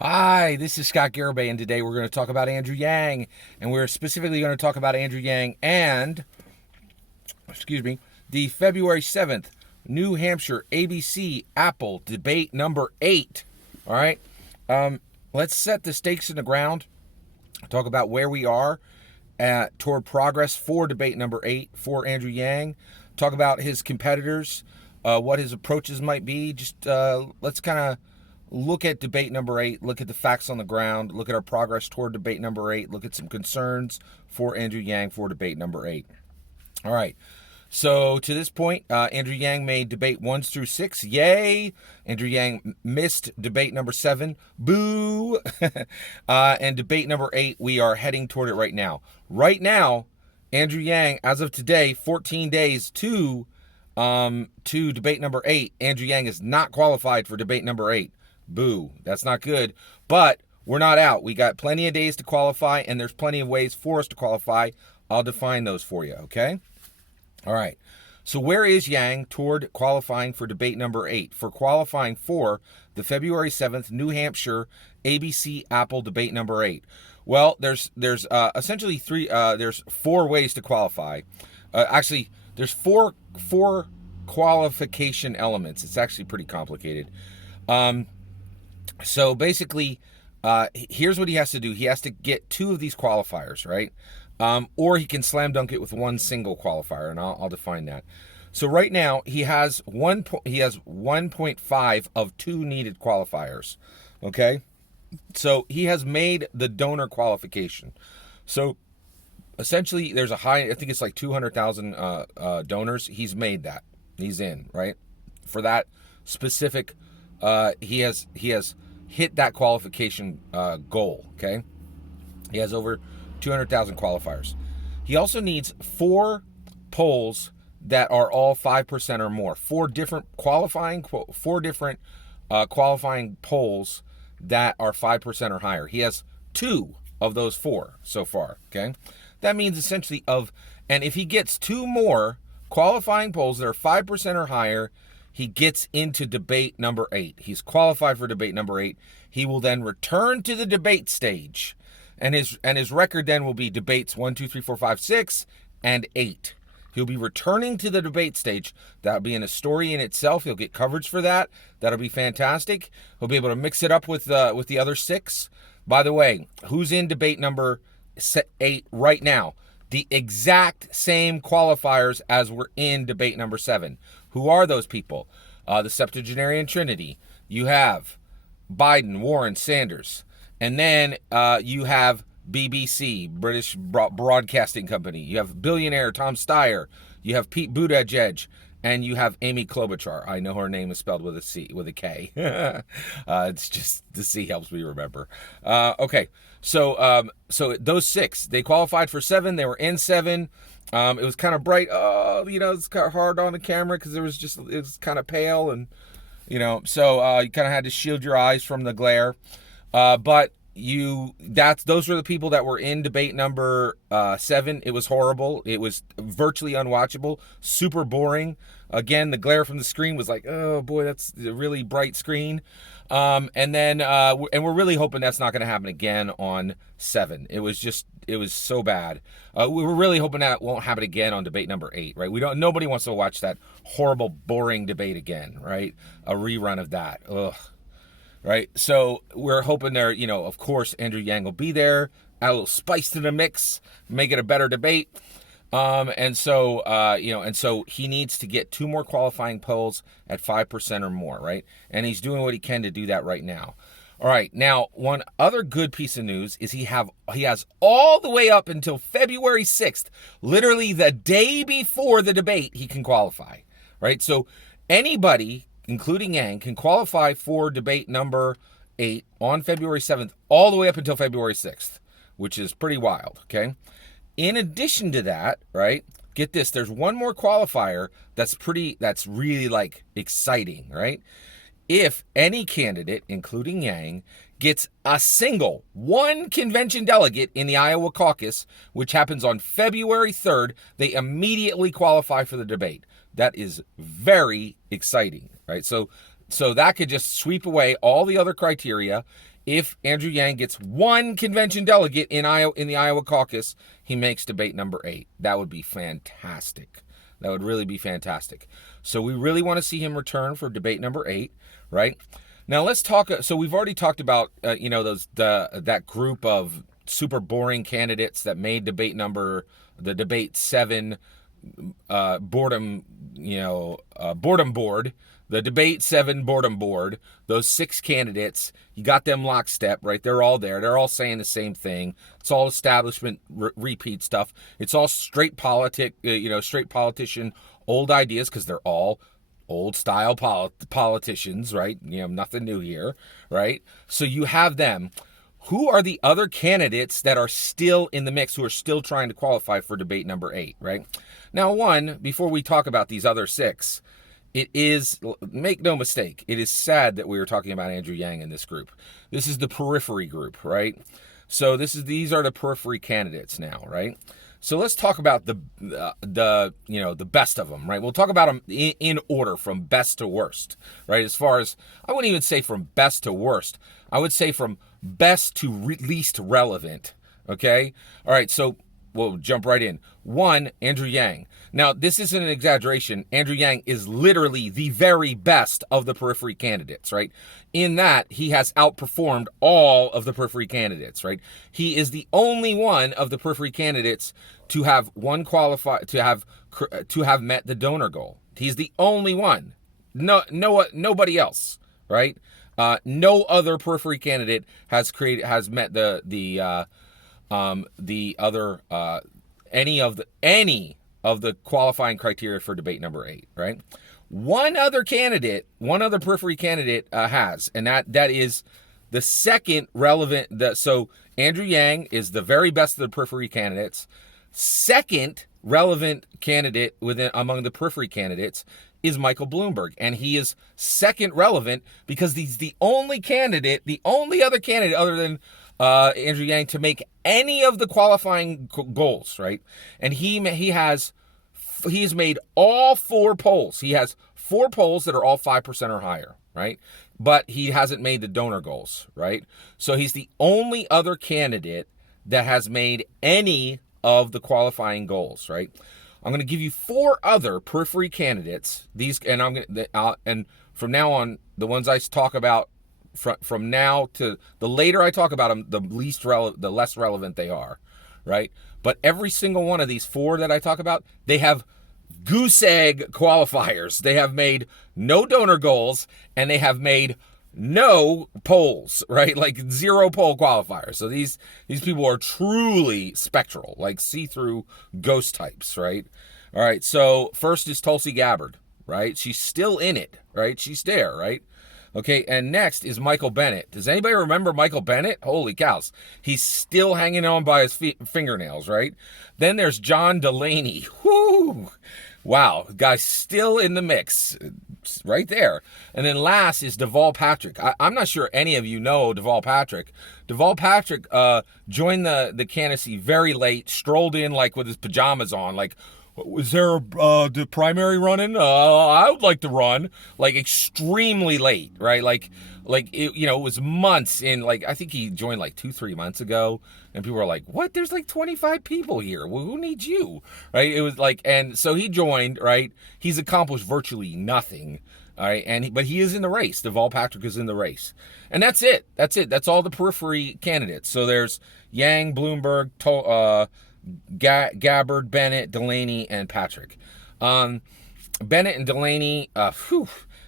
Hi, this is Scott Garibay, and today we're going to talk about Andrew Yang, and we're specifically going to talk about Andrew Yang and, the February 7th New Hampshire ABC Apple debate number 8. All right, let's set the stakes in the ground, talk about where we are toward progress for debate number 8 for Andrew Yang, talk about his competitors, what his approaches might be. Just let's kind of look at debate number 8, look at the facts on the ground, look at our progress toward debate number 8, look at some concerns for Andrew Yang for debate number 8. All right. So to this point, Andrew Yang made debate 1 through 6. Yay! Andrew Yang missed debate number 7. Boo! And debate number 8, we are heading toward it right now. Right now, Andrew Yang, as of today, 14 days to debate number 8, Andrew Yang is not qualified for debate number 8. Boo. That's not good. But we're not out. We got plenty of days to qualify, and there's plenty of ways for us to qualify. I'll define those for you, okay? All right. So where is Yang toward qualifying for debate number 8? For qualifying for the February 7th New Hampshire ABC Apple debate number 8. Well, there's essentially there's 4 ways to qualify. Actually, there's four qualification elements. It's actually pretty complicated. So basically, here's what he has to do. He has to get 2 of these qualifiers, right? Or he can slam dunk it with 1 single qualifier, and I'll define that. So right now he has 1.5 of 2 needed qualifiers. Okay, so he has made the donor qualification. So essentially, there's a high. I think it's like 200,000 donors. He's made that. He's in, right, for that specific. He has hit that qualification goal. Okay, he has over 200,000 qualifiers. He also needs 4 polls that are all 5% or more. 4 different qualifying polls that are 5% or higher. He has 2 of those 4 so far. Okay, that means essentially and if he gets 2 more qualifying polls that are 5% or higher, he gets into debate number 8. He's qualified for debate number 8. He will then return to the debate stage, and his record then will be debates 1, 2, 3, 4, 5, 6, and 8. He'll be returning to the debate stage. That'll be in a story in itself. He'll get coverage for that. That'll be fantastic. He'll be able to mix it up with the other 6. By the way, who's in debate number 8 right now? The exact same qualifiers as were in debate number 7. Who are those people? The septuagenarian trinity. You have Biden, Warren, Sanders. And then you have BBC, British Broadcasting Company. You have billionaire Tom Steyer. You have Pete Buttigieg. And you have Amy Klobuchar. I know her name is spelled with a K. It's just the C helps me remember. Okay, so those 6, they qualified for 7. They were in 7. It was kind of bright. It's kind of hard on the camera because it was kind of pale, and so you kind of had to shield your eyes from the glare. But those were the people that were in debate number 7. It was horrible. It was virtually unwatchable, super boring. Again, the glare from the screen was like, oh boy, that's a really bright screen. And we're really hoping that's not going to happen again on 7. It was so bad. We were really hoping that won't happen again on debate number 8, right? Nobody wants to watch that horrible, boring debate again, right? A rerun of that. Ugh. Right, so we're hoping there, of course, Andrew Yang will be there, add a little spice to the mix, make it a better debate, and so he needs to get 2 more qualifying polls at 5% or more, right? And he's doing what he can to do that right now. All right, now one other good piece of news is he has all the way up until February 6th, literally the day before the debate, he can qualify, right? So anybody, including Yang, can qualify for debate number 8 on February 7th, all the way up until February 6th, which is pretty wild, okay? In addition to that, right, get this, there's one more qualifier that's really, like, exciting, right? If any candidate, including Yang, gets a single 1 convention delegate in the Iowa caucus, which happens on February 3rd, they immediately qualify for the debate. That is very exciting, right? So So that could just sweep away all the other criteria. If Andrew Yang gets one convention delegate in the Iowa caucus, he makes debate number 8. That would be fantastic. That would really be fantastic. So we really want to see him return for debate number 8, right? Now let's talk. So we've already talked about that group of super boring candidates that made the debate 7 boredom board. The debate 7 boredom board, those 6 candidates, you got them lockstep, right? They're all there. They're all saying the same thing. It's all establishment repeat stuff. It's all straight politician, old ideas, because they're all old style politicians, right? Nothing new here, right? So you have them. Who are the other candidates that are still in the mix, who are still trying to qualify for debate number 8, right? Now, before we talk about these other 6, it is, make no mistake, it is sad that we are talking about Andrew Yang in this group. This is the periphery group, right? So these are the periphery candidates now, right? So let's talk about the best of them, right? We'll talk about them in order from best to worst, right? As far as, I wouldn't even say from best to worst. I would say from best to least relevant, okay? All right, so we'll jump right in. 1, Andrew Yang. Now, this isn't an exaggeration. Andrew Yang is literally the very best of the periphery candidates, right? In that, he has outperformed all of the periphery candidates, right? He is the only one of the periphery candidates to have to have met the donor goal. He's the only one. Nobody else, right? No other periphery candidate has met any of the qualifying criteria for debate number 8, right? One other periphery candidate has, and that is the second relevant. So Andrew Yang is the very best of the periphery candidates. Second relevant candidate among the periphery candidates is Michael Bloomberg, and he is second relevant because he's the only other candidate other than Andrew Yang to make any of the qualifying goals, right? And he has made all 4 polls. He has 4 polls that are all 5% or higher, right? But he hasn't made the donor goals, right? So he's the only other candidate that has made any of the qualifying goals, right? I'm going to give you 4 other periphery candidates. And from now on, the ones I talk about, from now to the later I talk about them, the less relevant they are, right? But every single one of these 4 that I talk about, they have goose egg qualifiers. They have made no donor goals, and they have made no polls, right? Like 0 poll qualifiers. So these people are truly spectral, like see-through ghost types, right? All right, so first is Tulsi Gabbard, right? She's still in it, right? She's there, right? Okay, and next is Michael Bennet. Does anybody remember Michael Bennet? Holy cows. He's still hanging on by his fingernails, right? Then there's John Delaney. Whoo! Wow, guy's still in the mix. Right there. And then last is Deval Patrick. I'm not sure any of you know Deval Patrick. Deval Patrick joined the candidacy very late, strolled in like with his pajamas on, like, was there the primary running? I would like to run. Like extremely late, right? Like it was months in. Like I think he joined like 2-3 months ago, and people were like, "What? There's like 25 people here. Well, who needs you?" Right? It was like, and so he joined. Right? He's accomplished virtually nothing. All right, but he is in the race. Deval Patrick is in the race, and that's it. That's all the periphery candidates. So there's Yang, Bloomberg, Gabbard, Bennett, Delaney, and Patrick. Bennett and Delaney,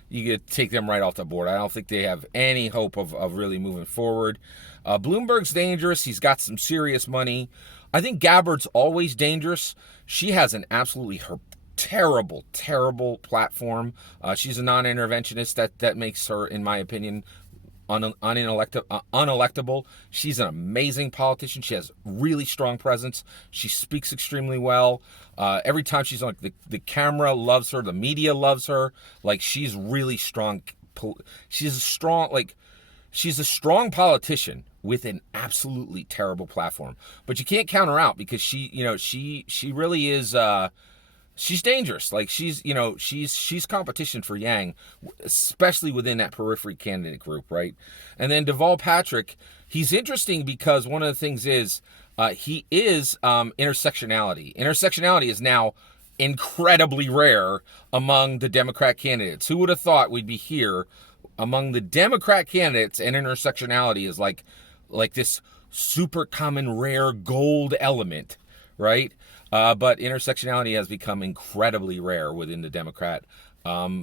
you could take them right off the board. I don't think they have any hope of really moving forward. Bloomberg's dangerous. He's got some serious money. I think Gabbard's always dangerous. She has an absolutely terrible platform. She's a non-interventionist. That makes her, in my opinion, unelectable. She's an amazing politician. She has really strong presence. She speaks extremely well. Every time she's on, the camera loves her. The media loves her. Like she's really strong. She's a strong politician with an absolutely terrible platform. But you can't count her out because she really is. she's dangerous. Like she's competition for Yang, especially within that periphery candidate group, right? And then Deval Patrick, he's interesting because one of the things is he is intersectionality. Intersectionality is now incredibly rare among the Democrat candidates. Who would have thought we'd be here among the Democrat candidates, and intersectionality is like this super common rare gold element, right? But intersectionality has become incredibly rare within the Democrat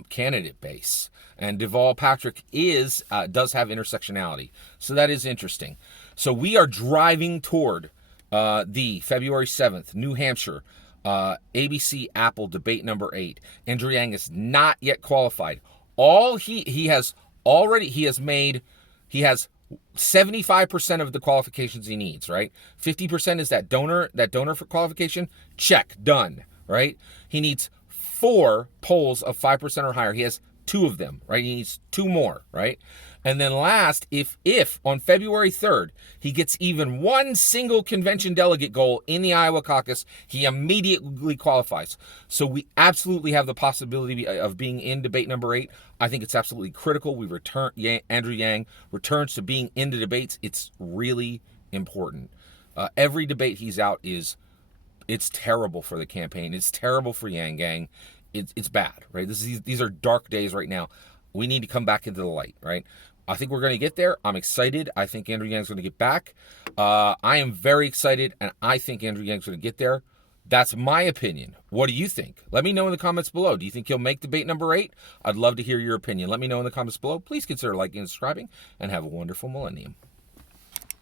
candidate base. And Deval Patrick does have intersectionality. So that is interesting. So we are driving toward the February 7th, New Hampshire, ABC Apple debate number 8. Andrew Yang is not yet qualified. He has 75% of the qualifications he needs, right? 50% is that donor for qualification. Check, done, right? He needs 4 polls of 5% or higher. He has 2 of them, right? He needs 2 more, right? And then last, if on February 3rd, he gets even one single convention delegate goal in the Iowa caucus, he immediately qualifies. So we absolutely have the possibility of being in debate number 8. I think it's absolutely critical. Andrew Yang returns to being in the debates. It's really important. Every debate he's out it's terrible for the campaign. It's terrible for Yang Gang. It's bad, right? These are dark days right now. We need to come back into the light, right? I think we're going to get there. I'm excited. I think Andrew Yang's going to get back. I am very excited, and I think Andrew Yang's going to get there. That's my opinion. What do you think? Let me know in the comments below. Do you think he'll make debate number 8? I'd love to hear your opinion. Let me know in the comments below. Please consider liking and subscribing, and have a wonderful millennium.